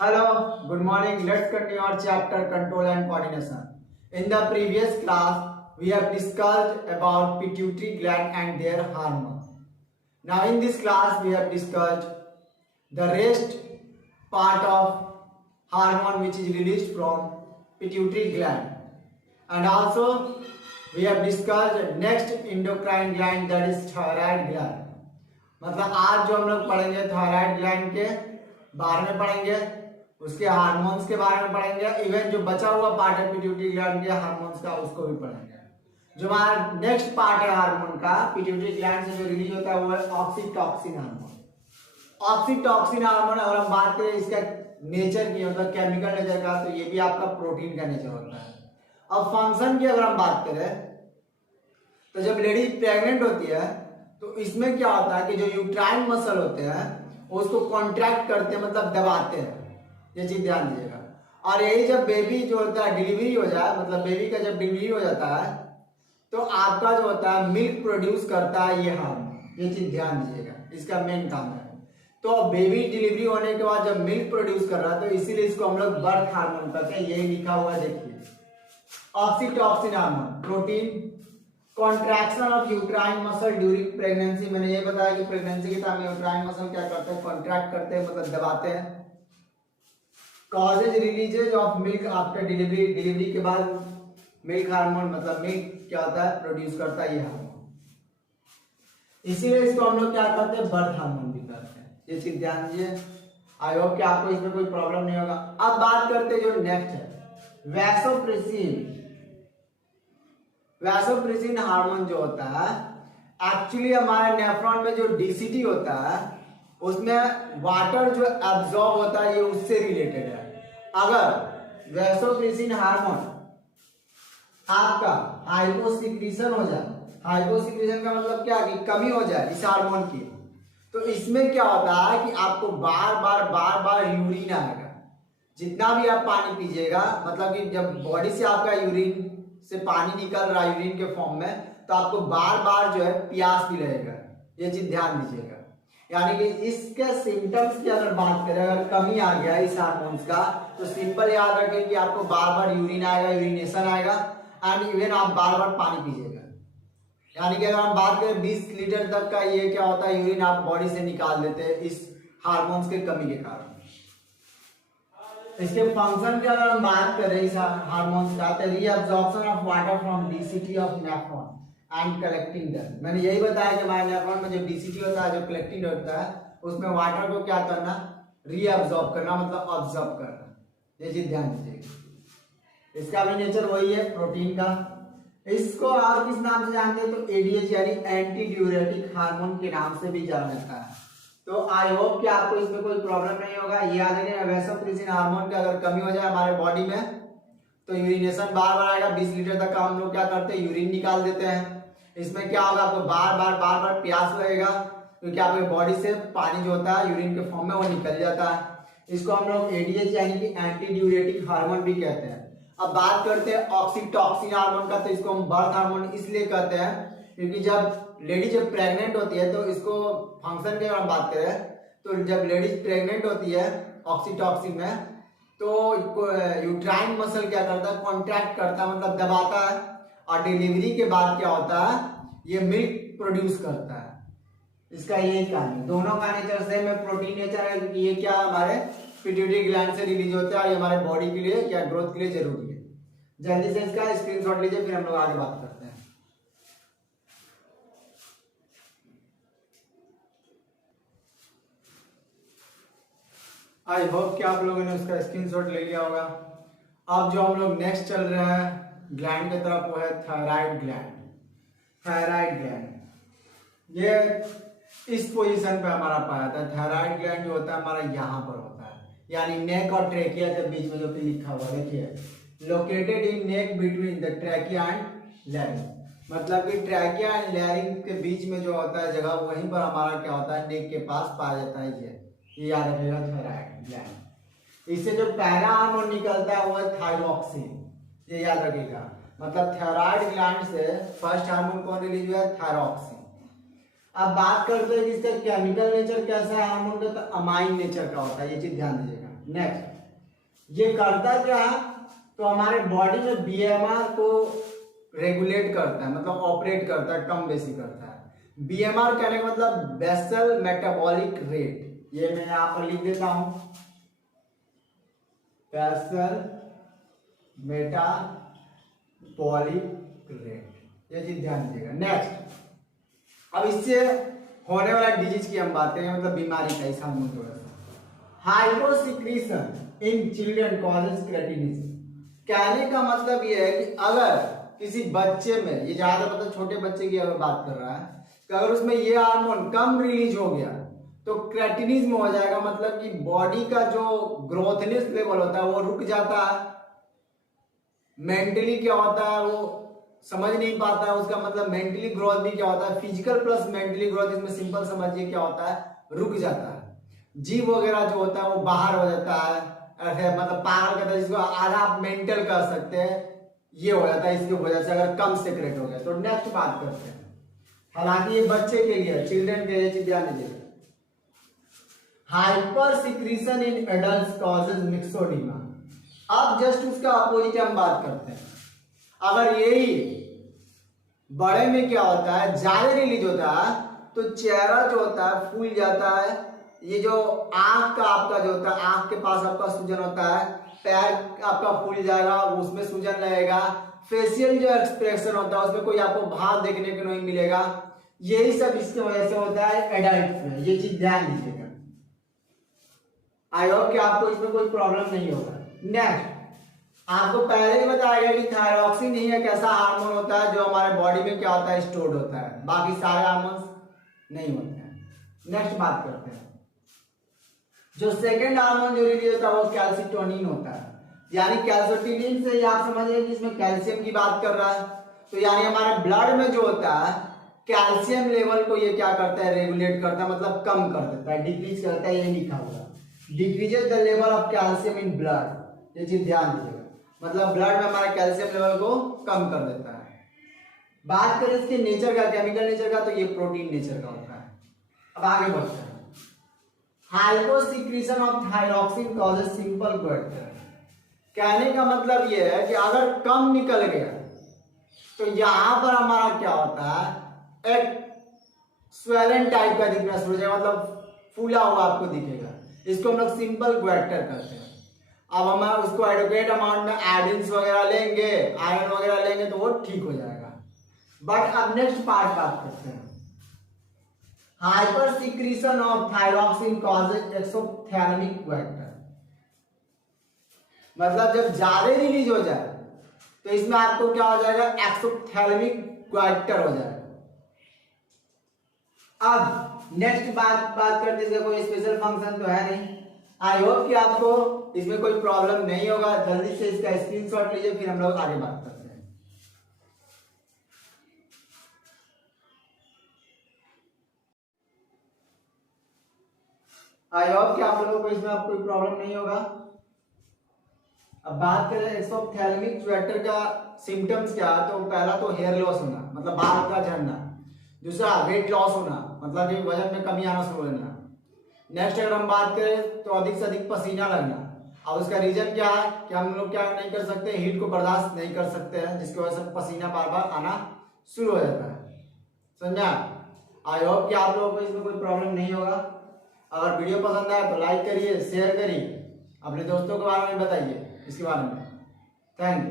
Hello, good morning. Let's continue our chapter control and coordination. In the previous class, we have discussed about pituitary gland and their hormone. Now in this class, we have discussed the rest part of hormone which is released from pituitary gland. And also, we have discussed next endocrine gland, that is thyroid gland. मतलब आज जो हम लोग पढ़ेंगे thyroid gland के बारे में पढ़ेंगे, उसके हार्मोन्स के बारे में पढ़ेंगे, इवन जो बचा हुआ पार्ट है पिट्यूटरी ग्लैंड के हार्मोन्स का उसको भी पढ़ेंगे। जो हमारा नेक्स्ट पार्ट है हार्मोन का, पिट्यूटरी ग्लैंड से जो रिलीज होता है वो है ऑक्सीटॉक्सिन हार्मोन। ऑक्सीटॉक्सिन हार्मोन अगर हम बात करें इसका नेचर की, मतलब केमिकल नेचर का, तो ये भी आपका प्रोटीन का नेचर होता है। अब फंक्शन की अगर हम बात करें तो जब लेडीज प्रेग्नेंट होती है तो इसमें क्या होता है कि जो यूट्राइन मसल होते हैं उसको कॉन्ट्रैक्ट करते हैं, मतलब दबाते हैं। ये चीज ध्यान दीजिएगा। और यही जब बेबी जो होता है डिलीवरी हो जाए, मतलब बेबी का जब डिलीवरी हो जाता है तो आपका जो होता है मिल्क प्रोड्यूस करता है ये हार्मोन। ये चीज ध्यान दीजिएगा, इसका मेन काम है। तो बेबी डिलीवरी होने के बाद जब मिल्क प्रोड्यूस कर रहा है तो इसीलिए इसको हम लोग बर्थ हार्मोन कहते हैं। यही लिखा हुआ है, देखिए oxytocin hormone. Protein contraction of uterine muscle during pregnancy. मैंने ये बताया कि प्रेगनेंसी के टाइम यूट्राइन मसल क्या करते हैं, कॉन्ट्रैक्ट करते हैं, मतलब दबाते हैं। Causes releases of milk after delivery. Delivery के बाद मिल्क हार्मोन, मतलब मिल्क क्या होता है प्रोड्यूस करता है ये हार्मोन। इसीलिए इसको हम लोग क्या करते हैं, बर्थ हार्मोन भी करते हैं। ये चीज ध्यान दीजिए। आई होप कि आपको इसमें कोई प्रॉब्लम नहीं होगा। अब बात करते हैं जो नेक्स्ट है वैसोप्रेसिन। वैसोप्रेसिन हार्मोन जो होता है एक्चुअली हमारे नेफ्रॉन में जो डीसीटी होता है उसमें वाटर जो एब्जॉर्ब होता है ये उससे रिलेटेड है। अगर वैसोप्रेसिन हार्मोन आपका हाइपोसिक्रीशन हो जाए, हाइपोसिक्रीशन का मतलब क्या कि कमी हो जाए इस हार्मोन की, तो इसमें क्या होता है कि आपको बार बार यूरिन आएगा। जितना भी आप पानी पीजिएगा, मतलब कि जब बॉडी से आपका यूरिन से पानी निकल रहा है यूरिन के फॉर्म में, तो आपको बार बार जो है प्यास भी रहेगा। ये चीज ध्यान दीजिएगा। यानी कि इसके सिम्टम्स की अगर बात करें, अगर कमी आ गया इस हार्मोन्स का, तो सिंपल याद रखें कि आपको बार बार यूरिन आएगा, यूरिनेशन आएगा, एंड इवन आप बार बार पानी पीजिएगा। यानी कि अगर हम बात करें 20 लीटर तक का ये क्या होता है यूरिन आप बॉडी से निकाल देते हैं इस हार्मोन्स के कमी के कारण। इसके फंक्शन की अगर हम बात करें इस हार्मोन्स का, तो reabsorption of water from DCT of nephron and collecting dust. मैंने यही बताया कि हमारे नेफ्रॉन में जो डीसीटी होता है, जो कलेक्टिंग होता है, उसमें वाटर को क्या करना, रीअब्जॉर्ब करना, मतलब ऑब्जॉर्ब करना। ये चीज ध्यान दीजिएगा। इसका भी नेचर वही है प्रोटीन का। इसको और किस नाम से जानते हैं, तो एडीएच यानी एंटी ड्यूरेटिक हार्मोन के नाम से भी जाना जाता है। तो आई होप कि आपको इसमें कोई प्रॉब्लम नहीं होगा। ये याद रखिए वैसोप्रेसिन हार्मोन का अगर कमी हो जाए हमारे बॉडी में तो यूरिनेशन बार बार आएगा। 20 लीटर तक का हम लोग क्या करते हैं, यूरिन निकाल देते हैं। इसमें क्या होगा, आपको बार बार प्यास लगेगा, क्योंकि आपके बॉडी से पानी जो होता है यूरिन के फॉर्म में वो निकल जाता है। इसको हम लोग एडीएच यानी कि एंटी ड्यूरेटिक हार्मोन भी कहते हैं। अब बात करते हैं ऑक्सीटॉक्सिन हार्मोन का, तो इसको हम बर्थ हार्मोन इसलिए कहते हैं क्योंकि जब लेडी जब प्रेग्नेंट होती है तो इसको फंक्शन की अगर हम बात करें तो जब लेडीज प्रेग्नेंट होती है ऑक्सीटॉक्सिन में, तो यूट्राइन मसल क्या करता है, कॉन्ट्रैक्ट करता है, मतलब दबाता है। और डिलीवरी के बाद क्या होता है, ये मिल्क प्रोड्यूस करता है। इसका यही कहानी, दोनों का नेचर सेम है, प्रोटीन नेचर है, क्योंकि ये क्या हमारे पिट्यूटरी ग्लैंड से रिलीज होता है। ये हमारे बॉडी के लिए या ग्रोथ के लिए जरूरी है। जल्दी से इसका स्क्रीनशॉट लीजिए, फिर हम लोग आगे बात करते हैं। आई होप कि आप लोगों ने उसका स्क्रीनशॉट ले लिया होगा। अब जो हम लोग नेक्स्ट चल रहे हैं ग्लैंड की तरफ, वो है थायराइड ग्लैंड। थायराइड ग्लैंड ये इस पोजीशन पे हमारा पाया जाता है। थायराइड ग्लैंड जो होता है हमारा यहाँ पर होता है, यानी नेक और ट्रेकिया के बीच में जो कि लिखा हुआ देखिए, located in neck between the trachea and larynx. मतलब कि ट्रेकिया एंड लैरिंग के बीच में जो होता है जगह, वहीं पर हमारा क्या होता है, नेक के पास पाया जाता है। ये याद रखिएगा थायराइड ग्लैंड। इससे जो पहला हार्मोन निकलता है वो है थायरॉक्सिन। ये याद रखिएगा। मतलब थायराइड ग्लैंड से फर्स्ट हार्मोन कौन रिलीज हुआ है, थायरॉक्सिन। अब बात करते हैं कि इसका केमिकल नेचर कैसा है हार्मोन का, तो अमाइन नेचर का होता है। ये चीज ध्यान दीजिएगा। नेक्स्ट, ये करता क्या है, तो हमारे बॉडी में बीएमआर को रेगुलेट करता है, मतलब ऑपरेट करता है, कम बेसी करता है। बीएमआर कहने का मतलब बेसल मेटाबॉलिक रेट, ये मैं यहां पर लिख देता हूं, बेसल मेटाबॉलिक रेट, ये चीज ध्यान दीजिएगा। नेक्स्ट, अब इससे होने वाला डिजीज की हम बात करें, मतलब बीमारी का इस हार्मोन की वजह से। Hyposecretion in children causes cretinism, कहने का मतलब ये है कि अगर किसी बच्चे में, ये ज्यादा मतलब छोटे बच्चे की अगर बात कर रहा है, कि अगर उसमें ये हार्मोन कम रिलीज हो गया तो क्रेटिनिज्म हो जाएगा, मतलब कि बॉडी का जो ग्रोथनेस लेवल होता है वो रुक जाता है। मेंटली क्या होता है वो समझ नहीं पाता है, उसका मतलब मेंटली ग्रोथ भी क्या होता है, फिजिकल प्लस मेंटली ग्रोथ, इसमें सिंपल समझिए क्या होता है, रुक जाता है। जीव वगैरह जो होता है वो बाहर हो जाता है, ऐसे मतलब पागल कहता है, जिसको आधा आप मेंटल कह सकते हैं, ये हो जाता है इसकी वजह से, अगर कम सेक्रेट हो गया। तो नेक्स्ट बात करते हैं, हालांकि ये बच्चे के लिए, चिल्ड्रन के लिए ध्यान दीजिए। Hyper secretion in adult causes myxoedema. अब जस्ट उसका अपोजिट हम बात करते हैं। अगर यही बड़े में क्या होता है, ज्यादा रिलीज होता है तो चेहरा जो होता है फूल जाता है, ये जो आंख का आपका जो होता है, आंख के पास आपका सूजन होता है, पैर आपका फूल जाएगा, उसमें सूजन रहेगा, फेशियल जो एक्सप्रेशन होता है उसमें कोई आपको भाव देखने को नहीं मिलेगा। यही सब इसकी वजह से होता है एडल्ट में, ये चीज ध्यान दीजिएगा। आई होप कि आपको इसमें कोई प्रॉब्लम नहीं होगा। नेक्स्ट, आपको पहले ही बताया गया कि थायरॉक्सिन ही एक ऐसा हार्मोन होता है जो हमारे बॉडी में क्या होता है, स्टोर्ड होता है, बाकी सारे हार्मोन्स नहीं होते हैं। नेक्स्ट बात करते हैं, जो सेकंड हार्मोन जो रिलीज होता है वो कैल्सिटोनिन होता है, यानी कैल्सिटोनिन से आप समझिए कि इसमें कैल्शियम की बात कर रहा है। तो यानी हमारे ब्लड में जो होता है कैल्शियम लेवल को ये क्या करता है, रेगुलेट करता है, मतलब कम कर देता है, डिक्रीज करता है, ये लिखा हुआ decreases the level of calcium in blood, ये चीज ध्यान दीजिएगा, मतलब ब्लड में हमारे कैल्शियम लेवल को कम कर देता है। बात करें इसके नेचर का, केमिकल नेचर का, तो ये प्रोटीन नेचर का होता है। अब आगे बढ़ते हैं। Hyposecretion of thyroxine causes simple question, कहने का मतलब ये है कि अगर कम निकल गया तो यहां पर हमारा क्या होता है, एक स्वेलन टाइप का दिखना शुरू हो जाएगा, मतलब फूला हुआ आपको दिखेगा, इसको हम लोग सिंपल क्वेक्टर करते हैं। अब हम उसको एडुकेट अमाउंट में आयोडीन्स वगैरह लेंगे, आयरन वगैरह लेंगे तो वो ठीक हो जाएगा। बट अब नेक्स्ट पार्ट बात करते हैं, hyper secretion of thyroxine causes exophthalmic goitre, मतलब जब ज्यादा रिलीज हो जाए तो इसमें आपको क्या हो जाएगा, एक्सोथैलेमिक क्वेक्टर हो जाएगा। अब नेक्स्ट बात करते हैं, इसका कोई स्पेशल फंक्शन तो है नहीं। आई होप कि आपको इसमें कोई प्रॉब्लम नहीं होगा। जल्दी से इसका स्क्रीनशॉट लीजिए, फिर हम लोग आगे बात करते हैं। आई होप कि आप लोगों को इसमें आपको कोई प्रॉब्लम नहीं होगा। अब बात करें एक्सोथैलेमिक क्वेक्टर का सिम्टम्स क्या है, तो पहला तो हेयर लॉस होना, मतलब बाल का झड़ना। दूसरा वेट लॉस होना, मतलब कि वजन में कमी आना शुरू होना। नेक्स्ट अगर हम बात करें तो अधिक से अधिक पसीना लगना। अब उसका रीजन क्या है कि हम लोग क्या नहीं कर सकते, हीट को बर्दाश्त नहीं कर सकते हैं, जिसकी वजह से पसीना बार बार आना शुरू हो जाता है। समझा? आई होप कि आप लोगों को इसमें कोई प्रॉब्लम नहीं होगा। अगर वीडियो पसंद आए तो लाइक करिए, शेयर करिए, अपने दोस्तों के बारे में बताइए इसके बारे में। Thank you.